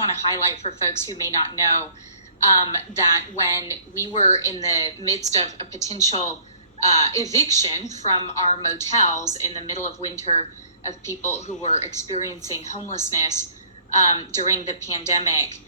want to highlight for folks who may not know that when we were in the midst of a potential eviction from our motels in the middle of winter of people who were experiencing homelessness during the pandemic,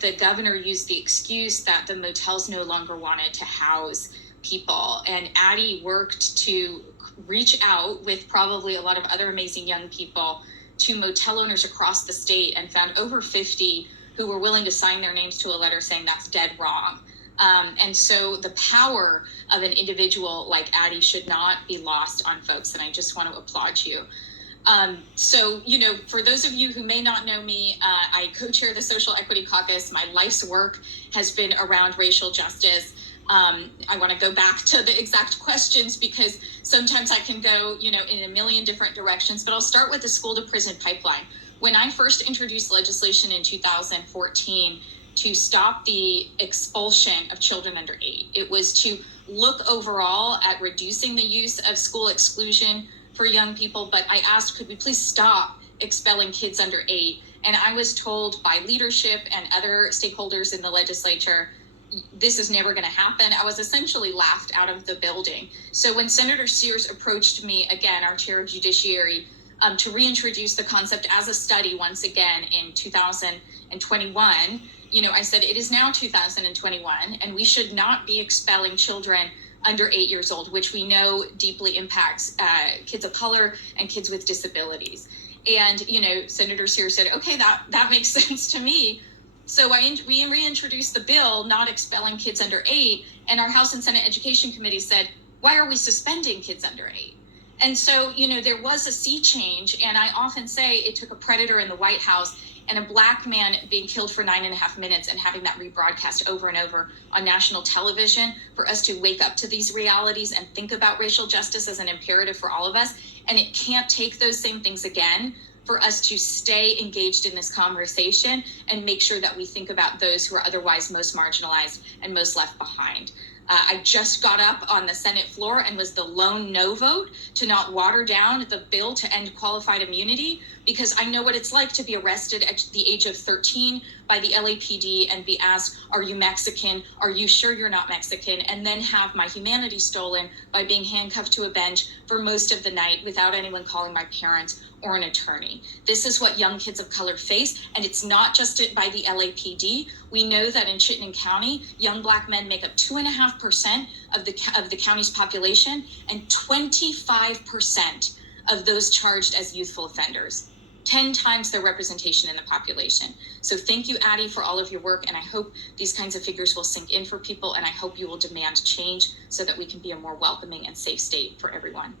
the governor used the excuse that the motels no longer wanted to house people. And Addie worked to reach out with probably a lot of other amazing young people to motel owners across the state and found over 50 who were willing to sign their names to a letter saying that's dead wrong. And so the power of an individual like Addie should not be lost on folks. And I just want to applaud you. So, for those of you who may not know me, I co-chair the Social Equity Caucus. My life's work has been around racial justice. I want to go back to the exact questions because sometimes I can go, in a million different directions, but I'll start with the school to prison pipeline. When I first introduced legislation in 2014 to stop the expulsion of children under 8, it was to look overall at reducing the use of school exclusion for young people, but I asked, could we please stop expelling kids under 8? And I was told by leadership and other stakeholders in the legislature, this is never going to happen. I was essentially laughed out of the building. So when Senator Sears approached me, again, our chair of judiciary, to reintroduce the concept as a study once again in 2021, I said, it is now 2021, and we should not be expelling children under 8 years old, which we know deeply impacts kids of color and kids with disabilities. And, Senator Sears said, okay, that makes sense to me. So we reintroduced the bill, not expelling kids under 8, and our House and Senate Education Committee said, why are we suspending kids under 8? And so, there was a sea change, and I often say it took a predator in the White House and a Black man being killed for 9.5 minutes and having that rebroadcast over and over on national television for us to wake up to these realities and think about racial justice as an imperative for all of us. And it can't take those same things again for us to stay engaged in this conversation and make sure that we think about those who are otherwise most marginalized and most left behind. I just got up on the Senate floor and was the lone no vote to not water down the bill to end qualified immunity, because I know what it's like to be arrested at the age of 13 by the LAPD and be asked, are you Mexican? Are you sure you're not Mexican? And then have my humanity stolen by being handcuffed to a bench for most of the night without anyone calling my parents or an attorney. This is what young kids of color face, and it's not just by the LAPD. We know that in Chittenden County, young Black men make up 2.5% of the county's population and 25% of those charged as youthful offenders. 10 times their representation in the population. So thank you, Addie, for all of your work, and I hope these kinds of figures will sink in for people, and I hope you will demand change so that we can be a more welcoming and safe state for everyone.